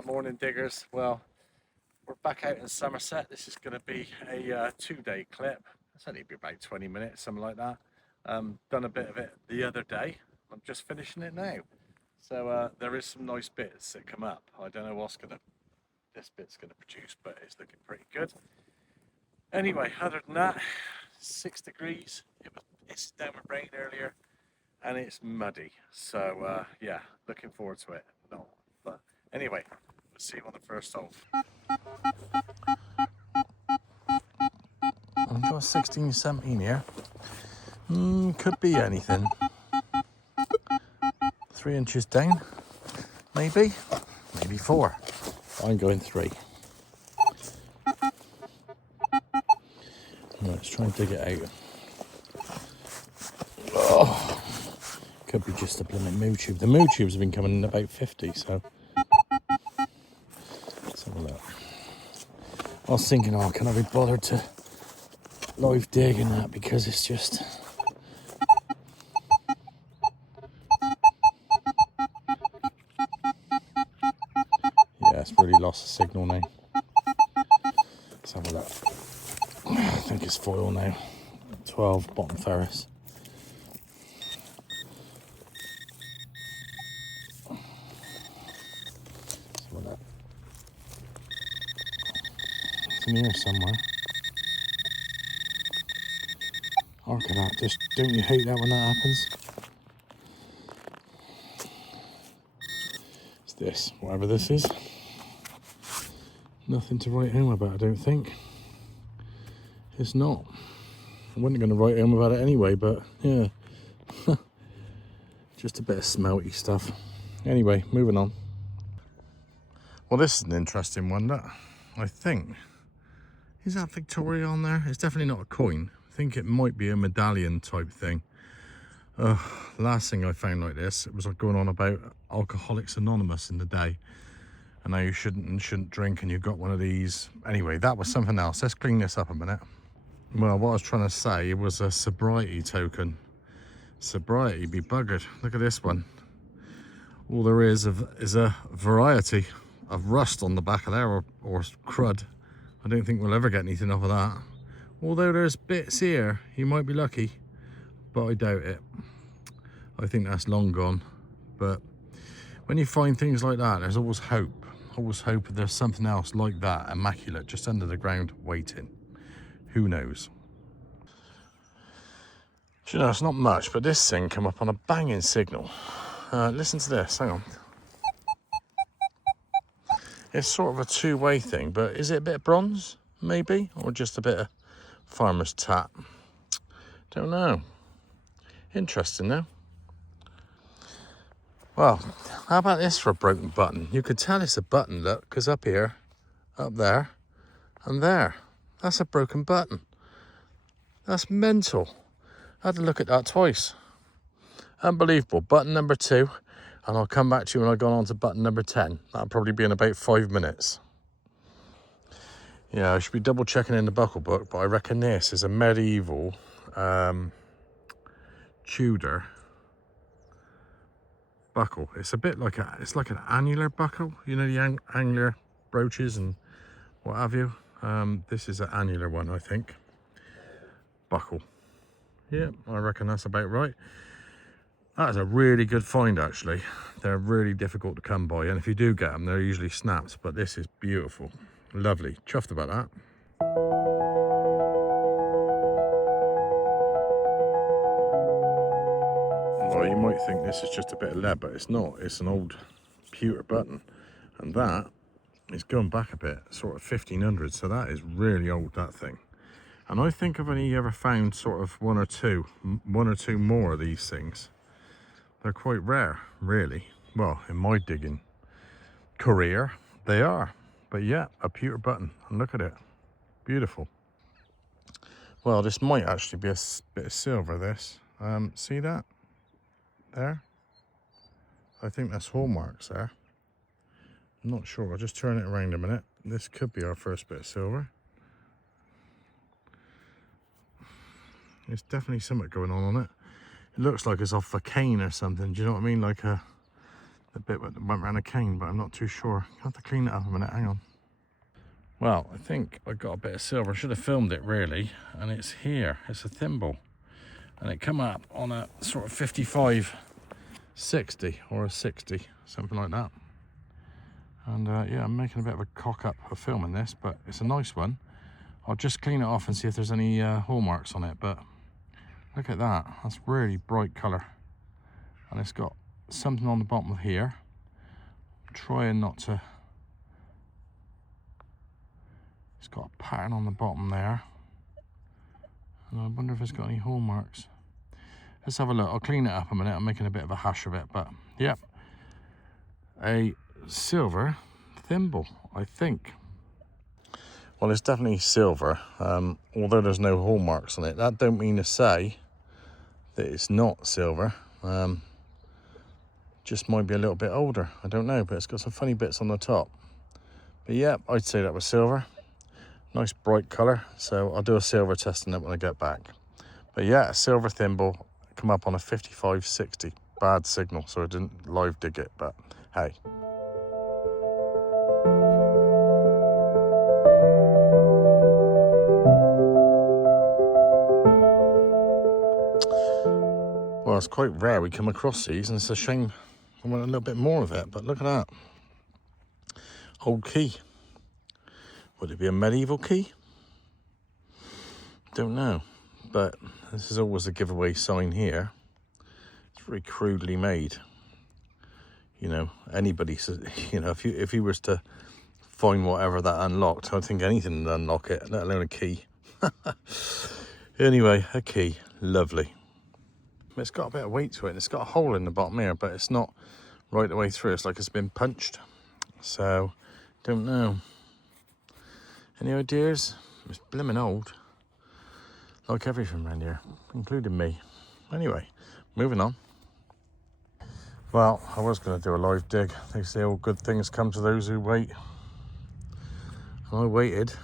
Morning diggers. Well, we're back out in Somerset. This is going to be a 2-day clip. It's only be about 20 minutes, something like that. Done a bit of it the other day. I'm just finishing it now. So there is some nice bits that come up. I don't know this bit's gonna produce, but it's looking pretty good. Anyway, other than that, 6 degrees. It's downward rain earlier, and it's muddy. So yeah, looking forward to it. No, but anyway, we'll see you on the first hole. I've got 16, 17 here. Could be anything. 3 inches down, maybe 4. I'm going 3. Let's try and dig it out. Oh, could be just a blooming moo tube. The moo tubes have been coming in about 50, so let's have a look. I was thinking, oh, can I be bothered to live dig and that, because it's just it's really lost the signal now. Let's have a look. I think it's foil now. 12 bottom ferrous. Let's have a look. It's in here somewhere. Look at that. Just don't you hate that when that happens? It's this, whatever this is. Nothing to write home about, I don't think. It's not. I wasn't going to write home about it anyway, but yeah. Just a bit of smelty stuff. Anyway, moving on. Well, this is an interesting one. That I think, is that Victoria on there? It's definitely not a coin. I think it might be a medallion type thing. Last thing I found like this, it was like going on about Alcoholics Anonymous in the day. And now you shouldn't drink, and you've got one of these. Anyway, that was something else. Let's clean this up a minute. Well, what I was trying to say was a sobriety token. Sobriety be buggered. Look at this one. All there is a variety of rust on the back of there, or crud. I don't think we'll ever get anything off of that. Although there's bits here, you might be lucky, but I doubt it. I think that's long gone. But when you find things like that, there's always hope. Always hope there's something else like that, immaculate, just under the ground waiting. Who knows? Do you know, it's not much, but this thing come up on a banging signal. Listen to this, hang on. It's sort of a two-way thing, but is it a bit of bronze, maybe? Or just a bit of farmer's tat? Don't know. Interesting, though. Well, how about this for a broken button? You could tell it's a button, look, because up here, up there, and there. That's a broken button. That's mental. I had to look at that twice. Unbelievable. Button number 2, and I'll come back to you when I've gone on to button number 10. That'll probably be in about 5 minutes. Yeah, I should be double checking in the buckle book, but I reckon this is a medieval Tudor buckle. It's a bit like it's like an annular buckle, you know, the angular brooches and what have you. This is an annular one, I think. Buckle. Yeah, I reckon that's about right. That is a really good find, actually. They're really difficult to come by, and if you do get them, they're usually snapped, but this is beautiful. Lovely. Chuffed about that. Well, you might think this is just a bit of lead, but it's not. It's an old pewter button, and that is going back a bit, sort of 1500, so that is really old, that thing. And I think I've only ever found sort of one or two more of these things. They're quite rare, really. Well, in my digging career, they are. But yeah, a pewter button, and look at it. Beautiful. Well, this might actually be a bit of silver, this. See that? There? I think that's hallmarks there. I'm not sure. I'll just turn it around a minute. This could be our first bit of silver. There's definitely something going on it. It looks like it's off a cane or something. Do you know what I mean? Like a the bit that went around a cane, but I'm not too sure. I have to clean it up a minute, hang on. Well, I think I got a bit of silver. I should have filmed it really, and it's here. It's a thimble, and it come up on a sort of 55, 60 or a 60, something like that. And yeah, I'm making a bit of a cock up of filming this, but it's a nice one. I'll just clean it off and see if there's any hallmarks on it, but look at that. That's really bright colour. And it's got something on the bottom of here. I'm trying not to... It's got a pattern on the bottom there. And I wonder if it's got any hallmarks. Let's have a look. I'll clean it up a minute. I'm making a bit of a hash of it, but yep. A silver thimble, I think. Well, it's definitely silver, although there's no hallmarks on it. That don't mean to say that it's not silver. Just might be a little bit older. I don't know, but it's got some funny bits on the top. But yeah, I'd say that was silver. Nice bright colour. So I'll do a silver test on it when I get back. But yeah, a silver thimble come up on a 55-60. Bad signal, so I didn't live dig it, but hey. Well, it's quite rare we come across these, and it's a shame I want a little bit more of it, but look at that. Old key. Would it be a medieval key? Don't know, but this is always a giveaway sign here. It's very crudely made. You know, anybody says, you know, if he was to find whatever that unlocked, I don't think anything would unlock it, let alone a key. Anyway, a key, lovely. It's got a bit of weight to it. It's got a hole in the bottom here, but it's not right the way through. It's like it's been punched. So, don't know. Any ideas? It's blimmin' old. Like everything around here, including me. Anyway, moving on. Well, I was going to do a live dig. They say all good things come to those who wait. And I waited,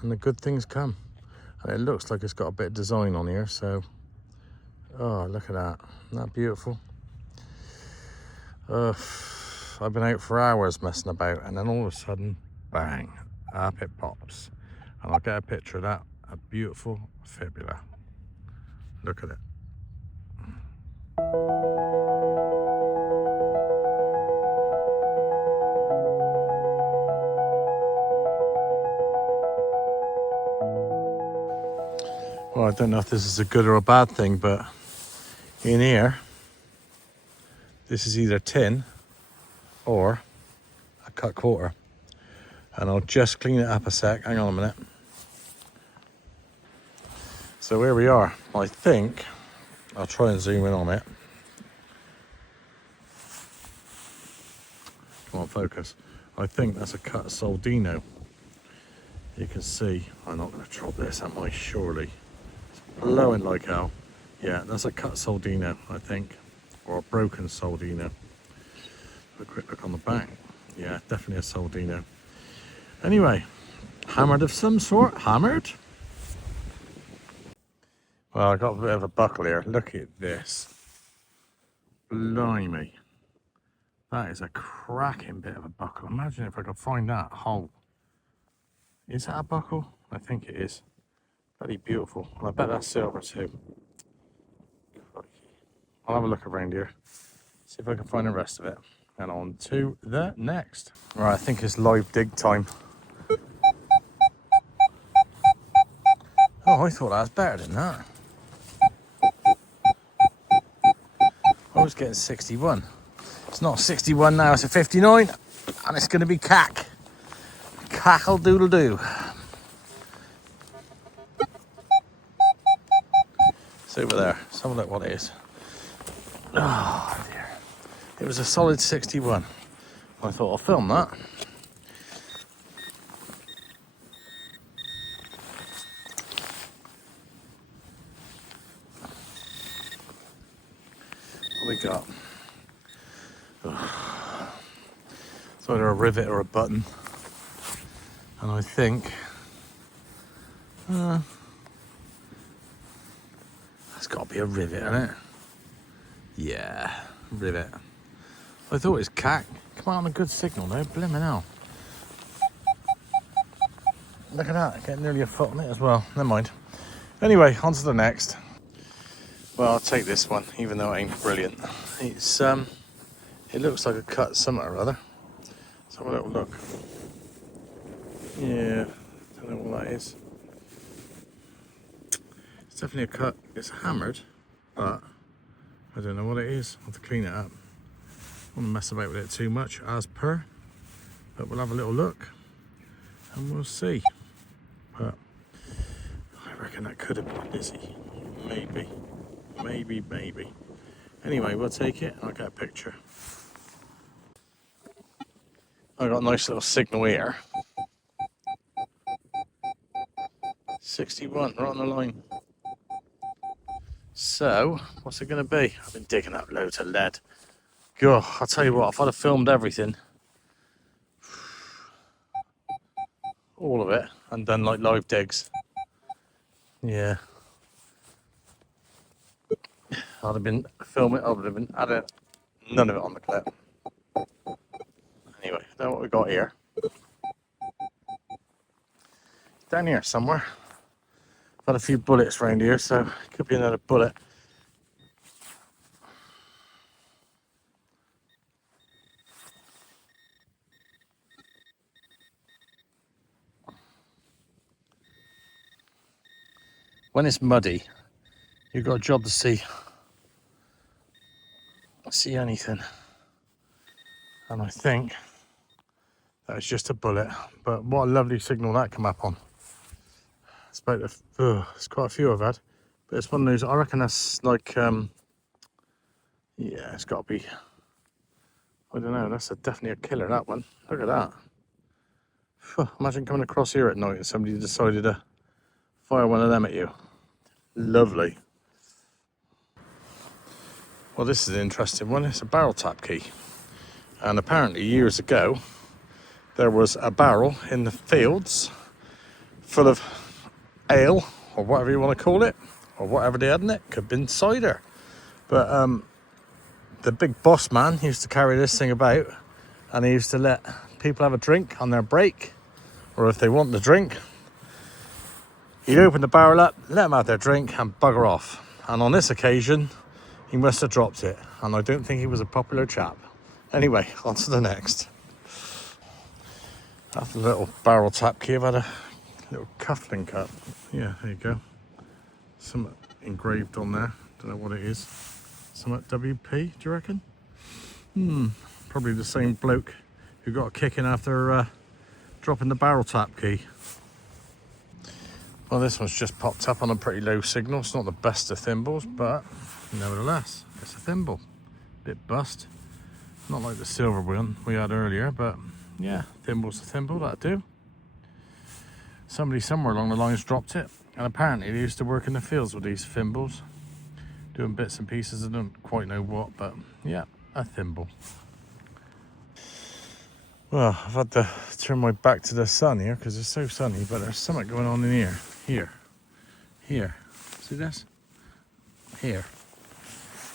and the good things come. And it looks like it's got a bit of design on here, so... Oh, look at that. Isn't that beautiful? I've been out for hours messing about, and then all of a sudden, bang, up it pops. And I'll get a picture of that. A beautiful fibula. Look at it. Well, I don't know if this is a good or a bad thing, but in here, this is either tin or a cut quarter. And I'll just clean it up a sec. Hang on a minute. So here we are. I think I'll try and zoom in on it. Come on, focus. I think that's a cut soldino. You can see, I'm not going to drop this, am I? Surely. It's blowing like hell. Yeah, that's a cut soldino, I think. Or a broken soldino. A quick look on the back. Yeah, definitely a soldino. Anyway, hammered of some sort. Hammered? Well, I got a bit of a buckle here. Look at this. Blimey. That is a cracking bit of a buckle. Imagine if I could find that hole. Is that a buckle? I think it is. Very beautiful. And I bet that's silver too. I'll have a look around here. See if I can find the rest of it. And on to the next. Right, I think it's live dig time. Oh, I thought that was better than that. I was getting 61. It's not 61 now, it's a 59. And it's going to be cack. Cackle doodle doo. It's over there. Let's have a look what it is. Oh dear. It was a solid 61. I thought I'll film that. What we got? Oh. It's either a rivet or a button. And I think that's got to be a rivet, isn't it? Yeah, rivet. I thought it was cat. Come on, a good signal though, blimmin' hell. Look at that, getting nearly a foot on it as well. Never mind. Anyway, on to the next. Well, I'll take this one, even though it ain't brilliant. It's it looks like a cut something or other. Let's have a little look. Yeah, don't know what that is. It's definitely a cut. It's hammered, but I don't know what it is. I'll have to clean it up. I don't want to mess about with it too much, as per. But we'll have a little look, and we'll see. But I reckon that could have been Lizzie. Maybe. Maybe. Anyway, we'll take it and I'll get a picture. I got a nice little signal here. 61, right on the line. So, what's it going to be? I've been digging up loads of lead. God, I'll tell you what, if I'd have filmed everything, all of it, and done like live digs, yeah, I'd have been filming, I would have been adding none of it on the clip. Anyway, then what we got here. Down here somewhere. I've had a few bullets around here, so it could be another bullet. When it's muddy, you've got a job to see anything. And I think that was just a bullet, but what a lovely signal that come up on. It's about it's quite a few I've had, but it's one of those, I reckon that's like, yeah, it's got to be, I don't know, that's definitely a killer, that one. Look at that. Imagine coming across here at night and somebody decided to fire one of them at you. Lovely. Well, this is an interesting one. It's a barrel tap key. And apparently years ago, there was a barrel in the fields full of ale, or whatever you want to call it, or whatever they had in it. Could have been cider. But the big boss man used to carry this thing about, and he used to let people have a drink on their break, or if they want the drink, he'd open the barrel up, let them have their drink, and bugger off. And on this occasion, he must have dropped it, and I don't think he was a popular chap. Anyway, on to the next. After the little barrel tap key, I've had a little cufflink cut. Yeah, there you go. Something engraved on there. Don't know what it is. Something WP, do you reckon? Probably the same bloke who got a kick in after dropping the barrel tap key. Well, this one's just popped up on a pretty low signal. It's not the best of thimbles, but nevertheless, it's a thimble. Bit bust. Not like the silver one we had earlier, but yeah, thimble's a thimble, that'll do. Somebody somewhere along the lines dropped it, and apparently they used to work in the fields with these thimbles, doing bits and pieces. I don't quite know what, but yeah, a thimble. Well, I've had to turn my back to the sun here because it's so sunny, but there's something going on in here. Here. See this? Here.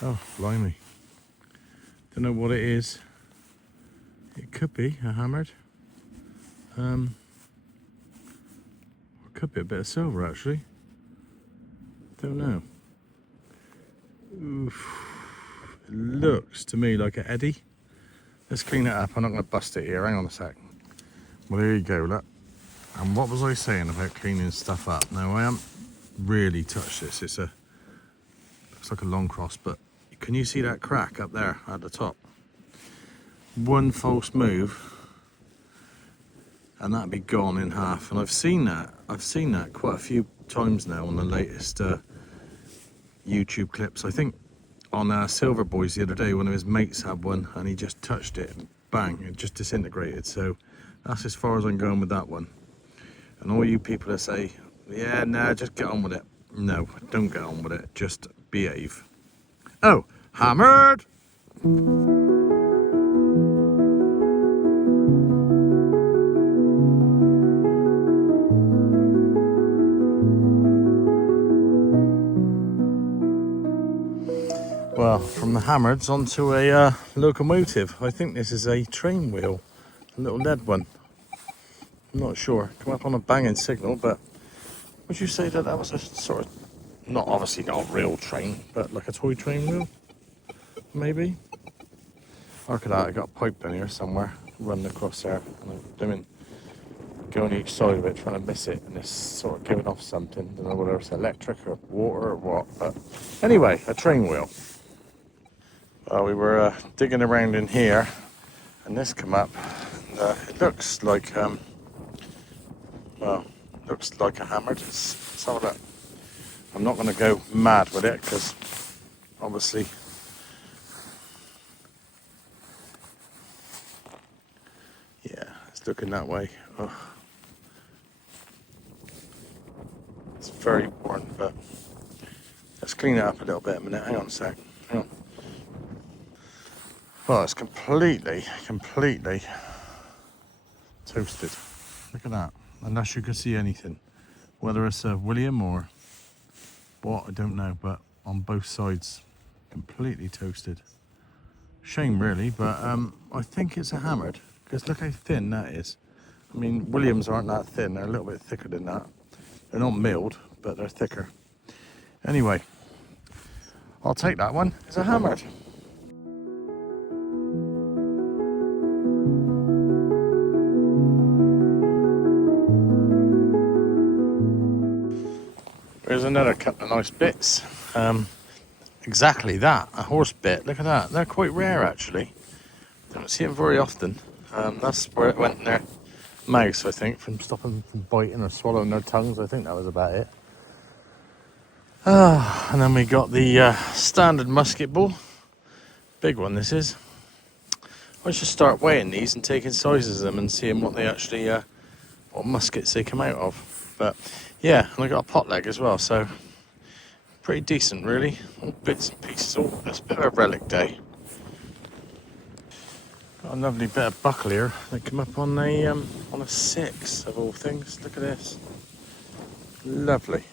Oh, blimey. Don't know what it is. It could be a hammered. It could be a bit of silver, actually. Don't know. Oof. It looks to me like an eddy. Let's clean it up. I'm not going to bust it here. Hang on a sec. Well, there you go, look. And what was I saying about cleaning stuff up? Now, I haven't really touched this. It's a, looks like a long cross, but can you see that crack up there at the top? One false move, and that'd be gone in half. And I've seen that quite a few times now on the latest YouTube clips. I think on Silver Boys the other day, one of his mates had one, and he just touched it, and bang, it just disintegrated. So that's as far as I'm going with that one. And all you people that say, yeah, nah, just get on with it. No, don't get on with it. Just behave. Oh, hammered! Well, from the hammereds onto a locomotive. I think this is a train wheel, a little lead one. I'm not sure. Come up on a banging signal, but would you say that that was a sort of, not obviously not a real train, but like a toy train wheel? Maybe? Look at that, I got a pipe down here somewhere, running across there, and I'm doing, going each side of it, trying to miss it, and it's sort of giving off something. Don't know whether it's electric or water or what, but anyway, a train wheel. We were digging around in here, and this come up, and it looks like, well, looks like a hammer. Let's have a look. I'm not going to go mad with it, because obviously, yeah, it's looking that way. Oh. It's very worn, but let's clean it up a little bit a minute. Hang on a sec. Hang on. Well, it's completely toasted. Look at that. Unless you can see anything. Whether it's a William or what, I don't know. But on both sides, completely toasted. Shame, really. But I think it's a hammered. Because look how thin that is. I mean, Williams aren't that thin. They're a little bit thicker than that. They're not milled, but they're thicker. Anyway, I'll take that one. It's a hammered. There's another couple of nice bits. Exactly that, a horse bit. Look at that. They're quite rare, actually. Don't see them very often. That's where it went in their mouths, I think, from stopping them from biting or swallowing their tongues. I think that was about it. And then we got the standard musket ball. Big one, this is. I should start weighing these and taking sizes of them and seeing what they actually, what muskets they come out of. But yeah, and I got a pot leg as well, so pretty decent, really. All bits and pieces. All it's a bit of a relic day. Got a lovely bit of buckle here. They come up on a 6 of all things. Look at this. Lovely.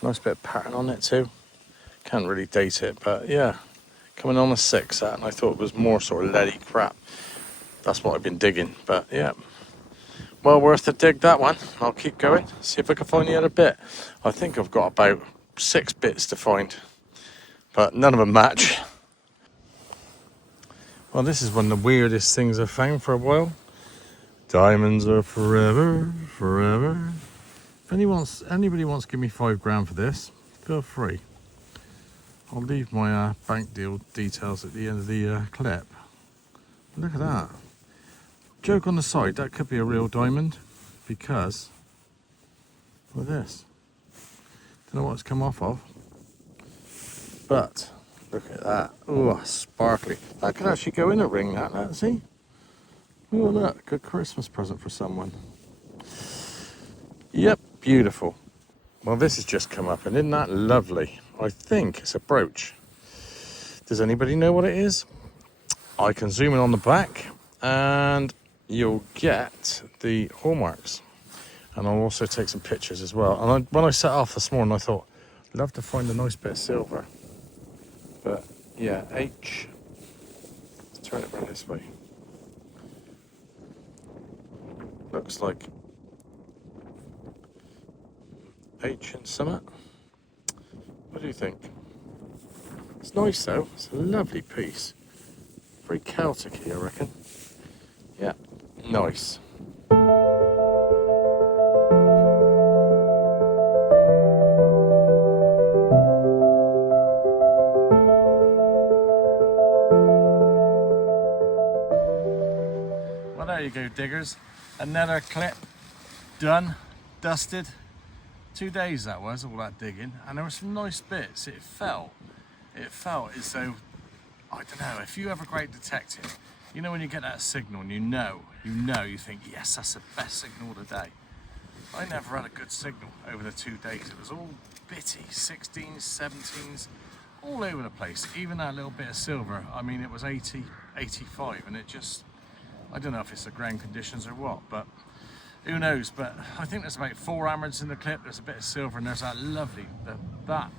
Nice bit of pattern on it too. Can't really date it, but yeah, coming on a 6 that, and I thought it was more sort of leady crap. That's what I've been digging, but yeah. Well worth the dig, that one. I'll keep going, see if I can find the other bit. I think I've got about 6 bits to find, but none of them match. Well, this is one of the weirdest things I've found for a while. Diamonds are forever, forever. If anybody wants to give me $5 for this, feel free. I'll leave my bank deal details at the end of the clip. Look at that. Joke on the side, that could be a real diamond, because look at this. Don't know what it's come off of, but look at that. Oh, sparkly. That could actually go in a ring, that, see? Oh, look, good Christmas present for someone. Yep, beautiful. Well, this has just come up, and isn't that lovely? I think it's a brooch. Does anybody know what it is? I can zoom in on the back, and you'll get the hallmarks. And I'll also take some pictures as well. And when I set off this morning, I thought, I'd love to find a nice bit of silver. But yeah, H. Let's turn it around this way. Looks like H in summit. What do you think? It's nice though. It's a lovely piece. Very Celtic-y, I reckon. Yeah, nice. Well, there you go, diggers. Another clip done, dusted. 2 days that was, all that digging, and there were some nice bits. It felt as though, I don't know, if you ever go out detecting, you know when you get that signal and you think, yes, that's the best signal of the day. I never had a good signal over the 2 days. It was all bitty, 16s, 17s, all over the place. Even that little bit of silver, I mean, it was 80, 85, and it just, I don't know if it's the ground conditions or what, but who knows. But I think there's about 4 hammereds in the clip. There's a bit of silver, and there's that lovely, that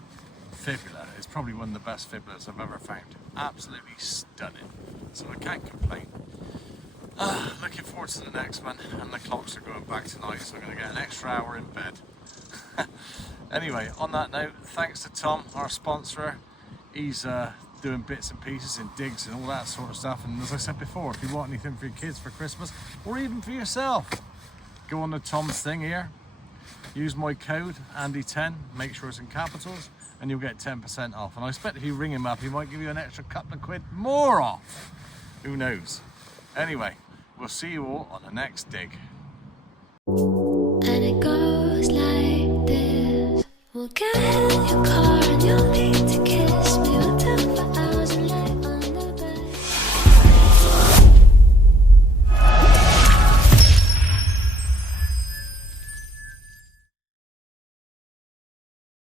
fibula is probably one of the best fibulas I've ever found. Absolutely stunning. So I can't complain. Looking forward to the next one, and the clocks are going back tonight, so I'm going to get an extra hour in bed. Anyway, on that note, thanks to Tom, our sponsor. He's doing bits and pieces in digs and all that sort of stuff, and as I said before, if you want anything for your kids for Christmas, or even for yourself, go on to Tom's thing here, use my code Andy10, make sure it's in capitals, and you'll get 10% off. And I expect if you ring him up, he might give you an extra couple of quid more off. Who knows? Anyway, we'll see you all on the next dig.